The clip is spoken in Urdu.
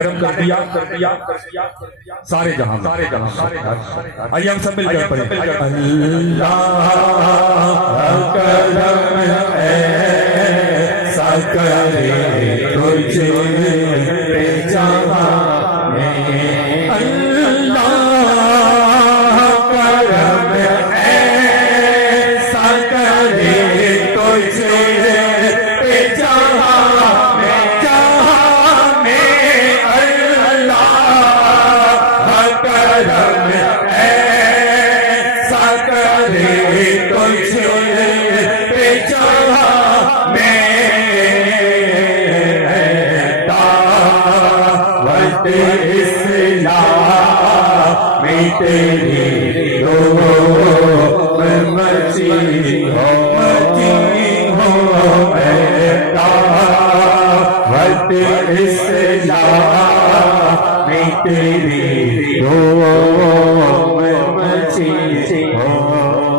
کرم کر دیا سارے جہاں آئیے ہم سب مل کر پڑھیں اللہ کرم ایسا کرے تجھ پہ جہاں میں اللہ کرم ایسا کرے تجھ پہ جہاں کرم ایسا کرے تجھ پہ جہاں میں دعوت اسلام میں تیری روح مچی ہو دعوت اسلام میں تیری روح